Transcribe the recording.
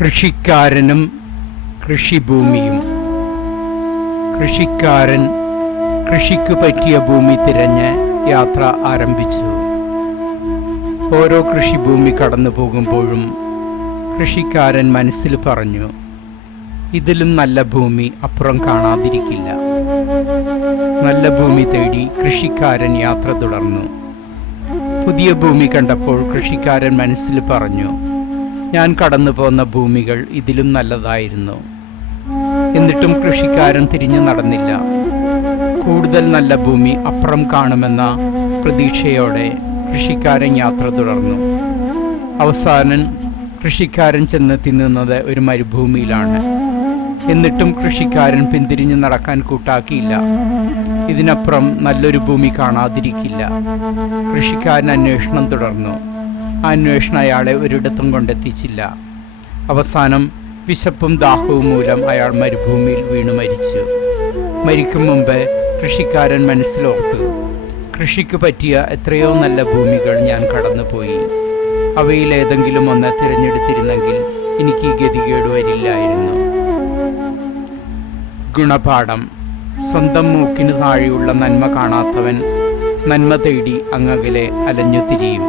കൃഷിക്കാരനും കൃഷിഭൂമിയും. കൃഷിക്കാരൻ കൃഷിക്ക് പറ്റിയ ഭൂമി തിരഞ്ഞ് യാത്ര ആരംഭിച്ചു. ഓരോ കൃഷിഭൂമി കടന്നു പോകുമ്പോഴും കൃഷിക്കാരൻ മനസ്സിൽ പറഞ്ഞു ഇതിലും നല്ല ഭൂമി അപ്പുറം കാണാതിരിക്കില്ല. നല്ല ഭൂമി തേടി കൃഷിക്കാരൻ യാത്ര തുടർന്നു. പുതിയ ഭൂമി കണ്ടപ്പോൾ കൃഷിക്കാരൻ മനസ്സിൽ പറഞ്ഞു ഞാൻ കടന്നു പോന്ന ഭൂമികൾ ഇതിലും നല്ലതായിരുന്നു. എന്നിട്ടും കൃഷിക്കാരൻ തിരിഞ്ഞു നടന്നില്ല. കൂടുതൽ നല്ല ഭൂമി അപ്പുറം കാണുമെന്ന പ്രതീക്ഷയോടെ കൃഷിക്കാരൻ യാത്ര തുടർന്നു. അവസാനം കൃഷിക്കാരൻ ചെന്നെത്തി തിന്നുന്നത് ഒരു മരുഭൂമിയിലാണ്. എന്നിട്ടും കൃഷിക്കാരൻ പിന്തിരിഞ്ഞ് നടക്കാൻ കൂട്ടാക്കിയില്ല. ഇതിനപ്പുറം നല്ലൊരു ഭൂമി കാണാതിരിക്കില്ല. കൃഷിക്കാരൻ അന്വേഷണം തുടർന്നു. അന്വേഷണം അയാളെ ഒരിടത്തും കൊണ്ടെത്തിച്ചില്ല. അവസാനം വിശപ്പും ദാഹവും മൂലം അയാൾ മരുഭൂമിയിൽ വീണു മരിച്ചു. മരിക്കും മുമ്പ് കൃഷിക്കാരൻ മനസ്സിലോർത്തു കൃഷിക്ക് പറ്റിയ എത്രയോ നല്ല ഭൂമികൾ ഞാൻ കടന്നുപോയി. അവയിൽ ഏതെങ്കിലും ഒന്ന് തിരഞ്ഞെടുത്തിരുന്നെങ്കിൽ എനിക്ക് ഗതികേട് വരില്ലായിരുന്നു. ഗുണപാഠം. സ്വന്തം മൂക്കിന് താഴെയുള്ള നന്മ കാണാത്തവൻ നന്മ തേടി അങ്ങകലെ അലഞ്ഞു തിരിയും.